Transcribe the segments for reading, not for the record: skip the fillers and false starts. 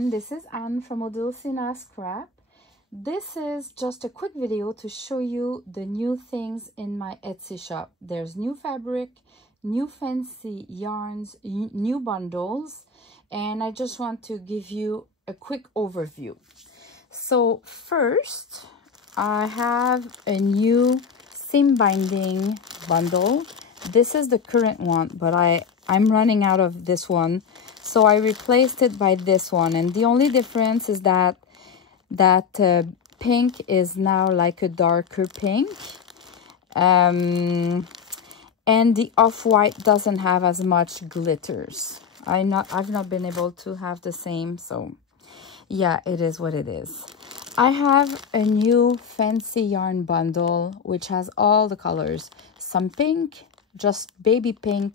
everyone, this is Anne from Odulcina Scrap. This is just a quick video to show you the new things in my Etsy shop. There's new fabric, new fancy yarns, new bundles, and I just want to give you a quick overview. So first, I have a new seam binding bundle. This is the current one, but I'm running out of this one, so I replaced it by this one. And the only difference is that pink is now like a darker pink, and the off-white doesn't have as much glitters. I've not been able to have the same, so yeah, it is what it is. I have a new fancy yarn bundle which has all the colors, some pink, just baby pink,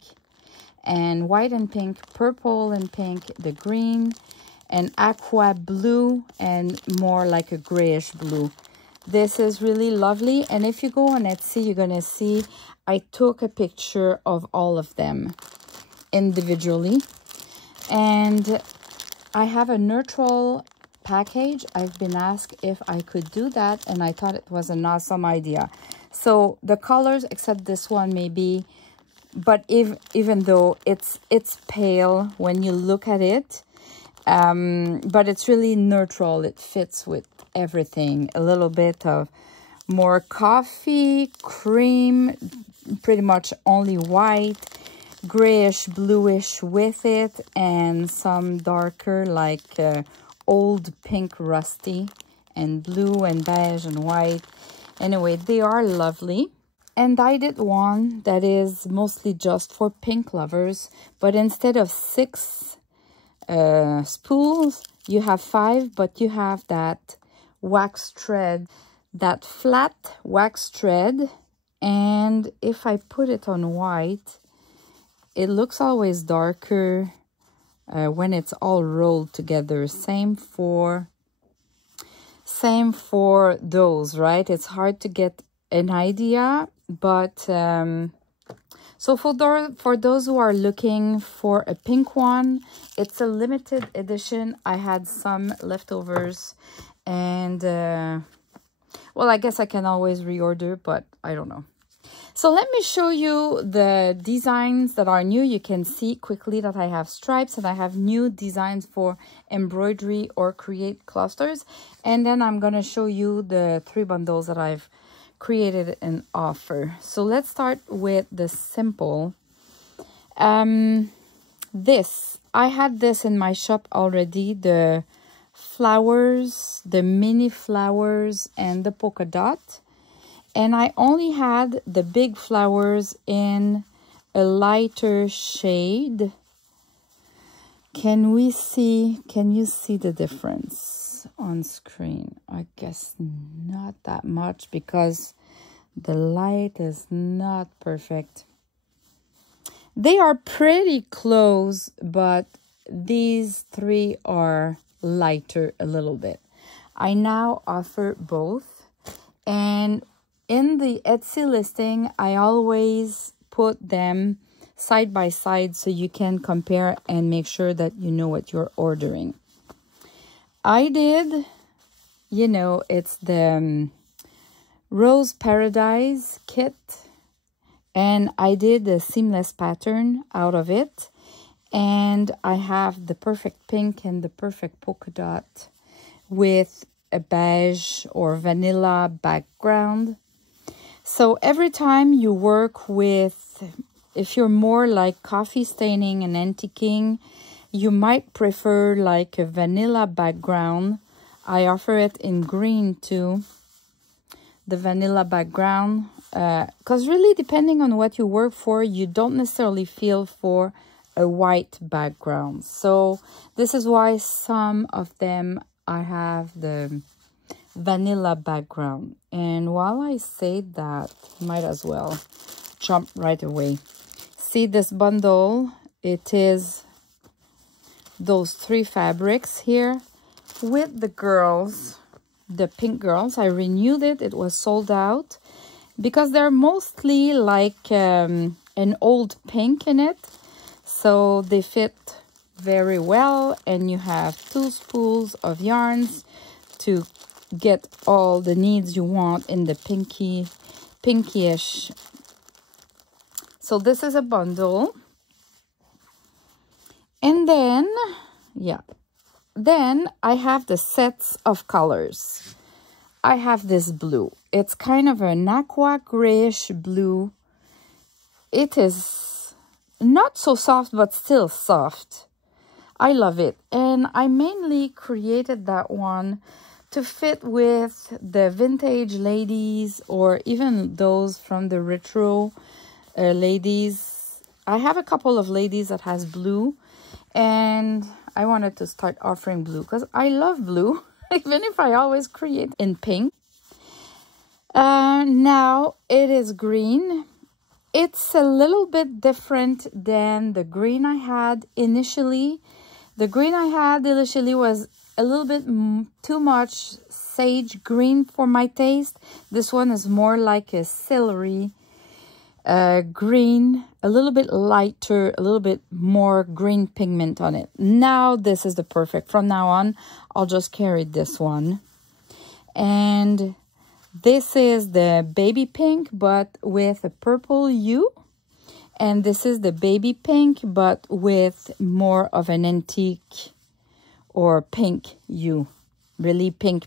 and white and pink, purple and pink, the green, and aqua blue, and more like a grayish blue. This is really lovely, and if you go on Etsy, you're gonna see I took a picture of all of them individually. And I have a neutral package. I've been asked if I could do that, and I thought it was an awesome idea. So the colors, except this one maybe, but even though it's pale when you look at it, but it's really neutral. It fits with everything. A little bit of more coffee, cream, pretty much only white, grayish, bluish with it, and some darker like old pink rusty, and blue and beige and white. Anyway, they are lovely. And I did one that is mostly just for pink lovers, but instead of 6 spools, you have 5, but you have that wax thread, that flat wax thread. And if I put it on white, it looks always darker when it's all rolled together. Same for those, right? It's hard to get an idea, but so for those who are looking for a pink one, it's a limited edition. I had some leftovers, and well, I guess I can always reorder, but I don't know. So let me show you the designs that are new. You can see quickly that I have stripes, and I have new designs for embroidery or create clusters. And then I'm going to show you the 3 bundles that I've created and offer. So let's start with the simple. This, I had this in my shop already, the flowers, the mini flowers, and the polka dot. And I only had the big flowers in a lighter shade. Can you see the difference on screen? I guess not that much because the light is not perfect. They are pretty close, but these 3 are lighter a little bit. I now offer both, and in the Etsy listing, I always put them side by side so you can compare and make sure that you know what you're ordering. I did, you know, it's the Rose Paradise kit, and I did a seamless pattern out of it, and I have the perfect pink and the perfect polka dot with a beige or vanilla background. So every time you work with, if you're more like coffee staining and antiquing, you might prefer like a vanilla background. I offer it in green too, the vanilla background, because really depending on what you work for, you don't necessarily feel for a white background. So this is why some of them I have the vanilla background. And while I say that, might as well jump right away. See this bundle, it is those 3 fabrics here with the girls, the pink girls. I renewed it, it was sold out because they're mostly like an old pink in it, so they fit very well, and you have 2 spools of yarns to get all the needs you want in the pinkyish. So this is a bundle. And then, yeah, then I have the sets of colors. I have this blue. It's kind of an aqua grayish blue. It is not so soft, but still soft. I love it. And I mainly created that one to fit with the vintage ladies or even those from the retro ladies. I have a couple of ladies that has blue, and I wanted to start offering blue because I love blue, even if I always create in pink. Now it is green. It's a little bit different than the green I had initially. The green I had initially was a little bit too much sage green for my taste. This one is more like a celery green, a little bit lighter, a little bit more green pigment on it. Now this is the perfect. From now on, I'll just carry this one. And this is the baby pink, but with a purple hue. And this is the baby pink, but with more of an antique or pink hue. Really pink.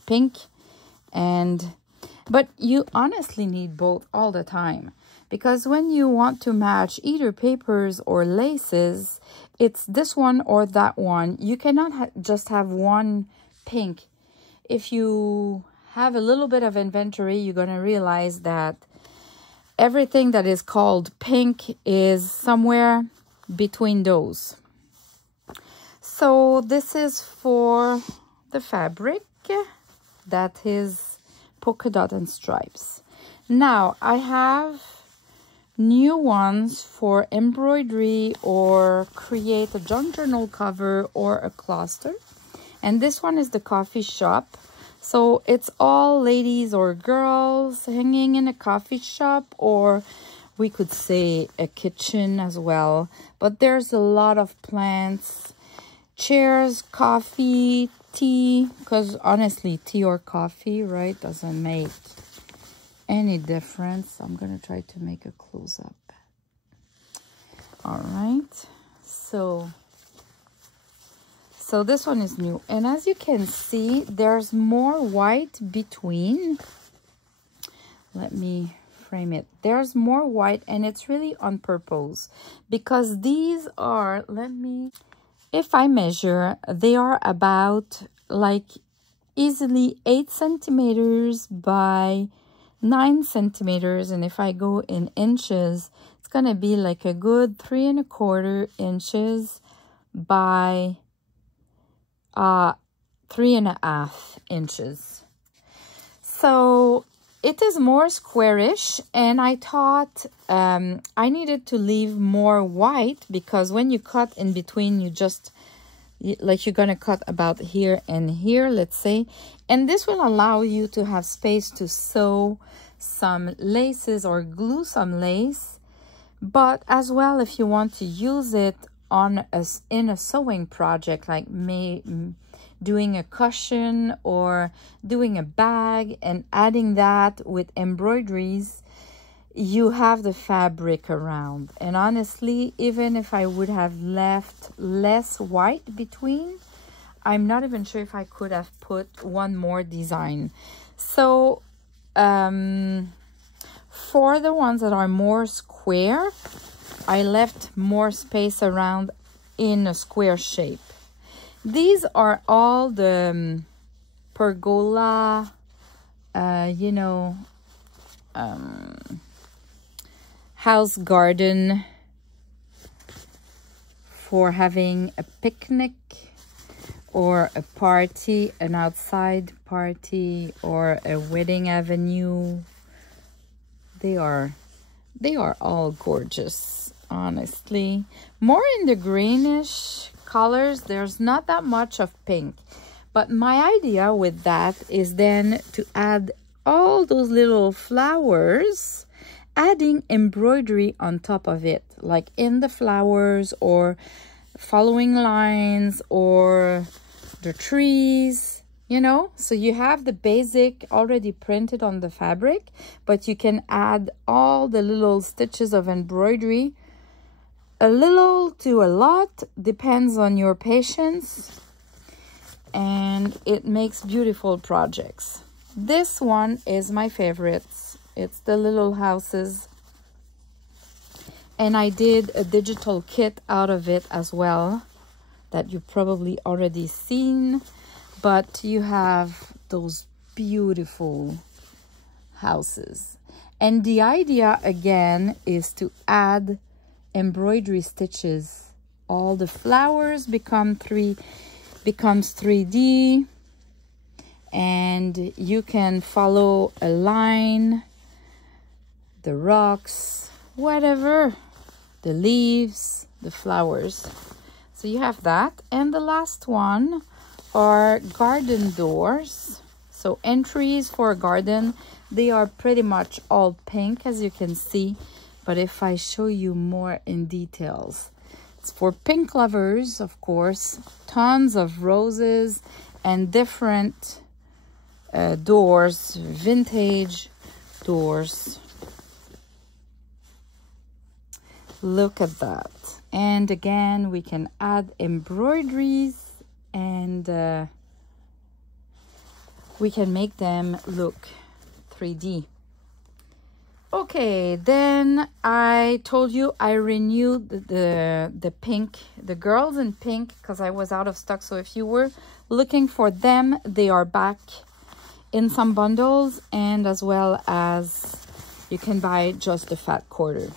But you honestly need both all the time. Because when you want to match either papers or laces, it's this one or that one. You cannot just have one pink. If you have a little bit of inventory, you're going to realize that everything that is called pink is somewhere between those. So this is for the fabric. That is polka dot and stripes. Now I have new ones for embroidery or create a junk journal cover or a cluster. And this one is the coffee shop. So it's all ladies or girls hanging in a coffee shop, or we could say a kitchen as well. But there's a lot of plants, chairs, coffee, tea, because honestly, tea or coffee, right, doesn't make any difference. I'm going to try to make a close-up. All right. So this one is new. And as you can see, there's more white between. Let me frame it. There's more white, and it's really on purpose. Because these are, if I measure, they are about like easily 8 centimeters by 9 centimeters. And if I go in inches, it's going to be like a good 3 1/4 inches by 3 1/2 inches. So it is more squarish, and I thought I needed to leave more white, because when you cut in between, you just, like you're going to cut about here and here, let's say, and this will allow you to have space to sew some laces or glue some lace. But as well, if you want to use it in a sewing project, like doing a cushion or doing a bag and adding that with embroideries, you have the fabric around. And honestly, even if I would have left less white between, I'm not even sure if I could have put one more design. So for the ones that are more square, I left more space around in a square shape. These are all the pergola, house garden for having a picnic or a party, an outside party, or a wedding avenue. They are all gorgeous, honestly. More in the greenish colors. There's not that much of pink, but my idea with that is then to add all those little flowers, adding embroidery on top of it, like in the flowers, or following lines or the trees, you know. So you have the basic already printed on the fabric, but you can add all the little stitches of embroidery, a little to a lot, depends on your patience, and it makes beautiful projects. This one is my favorite. It's the little houses, and I did a digital kit out of it as well that you've probably already seen, but you have those beautiful houses. And the idea again is to add embroidery stitches. All the flowers becomes 3D, and you can follow a line, the rocks, whatever, the leaves, the flowers. So you have that. And the last one are garden doors. So entries for a garden, they are pretty much all pink, as you can see. But if I show you more in details, it's for pink lovers, of course. Tons of roses and different doors, vintage doors. Look at that. And again, we can add embroideries, and we can make them look 3D. Okay, then I told you I renewed the pink, the girls in pink, because I was out of stock. So if you were looking for them, they are back in some bundles, and as well as you can buy just the fat quarter.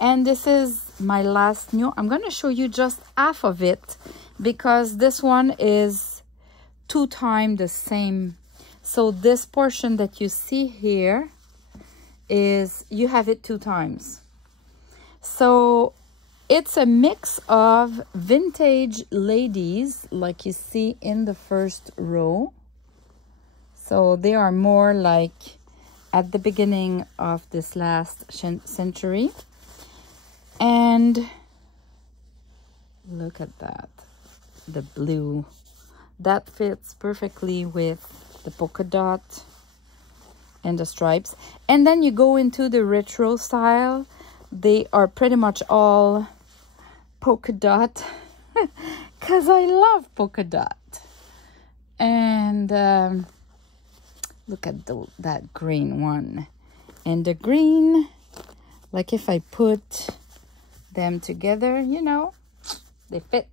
And this is my last new. I'm going to show you just half of it, because this one is 2 times the same. So this portion that you see here is, you have it 2 times. So it's a mix of vintage ladies, like you see in the first row. So they are more like at the beginning of this last century. And look at that, the blue. That fits perfectly with the polka dot and the stripes. And then you go into the retro style. They are pretty much all polka dot, because I love polka dot. And look at that green one. And the green, like if I put them together, you know, they fit.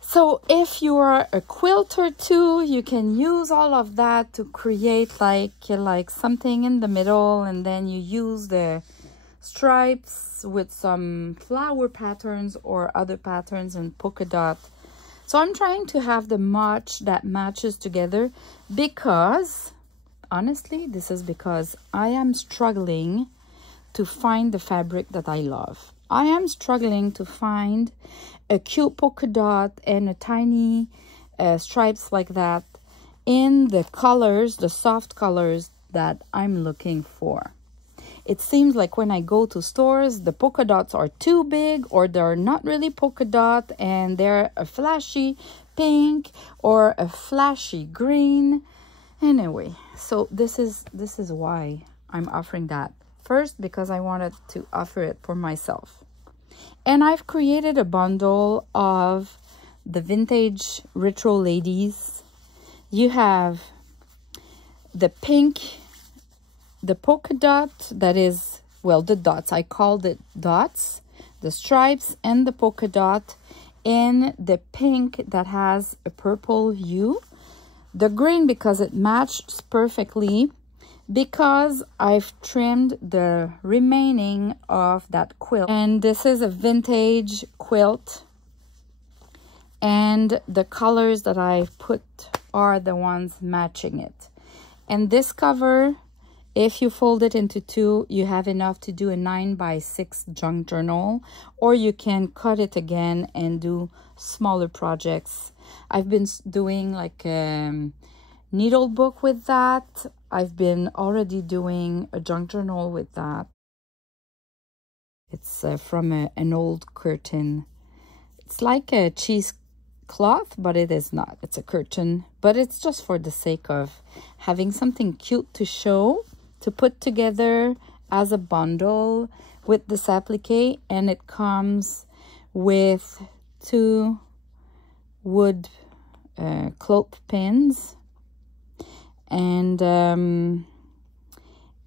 So if you are a quilter too, you can use all of that to create like something in the middle, and then you use the stripes with some flower patterns or other patterns and polka dot. So I'm trying to have the much that matches together, because honestly, this is because I am struggling to find the fabric that I love. I am struggling to find a cute polka dot and a tiny stripes like that in the colors, the soft colors that I'm looking for. It seems like when I go to stores, the polka dots are too big, or they're not really polka dot, and they're a flashy pink or a flashy green. Anyway, so this is why I'm offering that. First, because I wanted to offer it for myself. And I've created a bundle of the vintage retro ladies. You have the pink, the polka dot, that is, well, the dots, I called it dots, the stripes and the polka dot, in the pink that has a purple hue, the green because it matches perfectly, because I've trimmed the remaining of that quilt. And this is a vintage quilt, and the colors that I put are the ones matching it. And this cover, if you fold it into 2, you have enough to do a 9x6 junk journal, or you can cut it again and do smaller projects. I've been doing like a needle book with that. I've been already doing a junk journal with that. It's from an old curtain It's like a cheesecloth, but it is not. It's a curtain, but it's just for the sake of having something cute to show, to put together as a bundle with this applique. And it comes with 2 wood cloth pins, and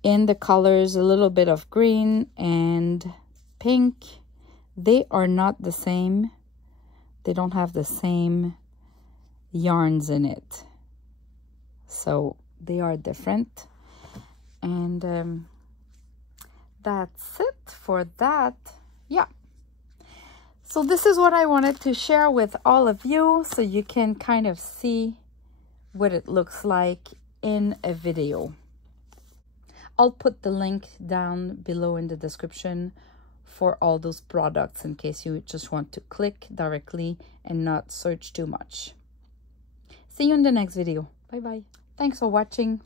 in the colors a little bit of green and pink. They are not the same. They don't have the same yarns in it, so they are different. And that's it for that. Yeah, so this is what I wanted to share with all of you, so you can kind of see what it looks like in a video. I'll put the link down below in the description for all those products in case you just want to click directly and not search too much. See you in the next video. Bye bye. Thanks for watching.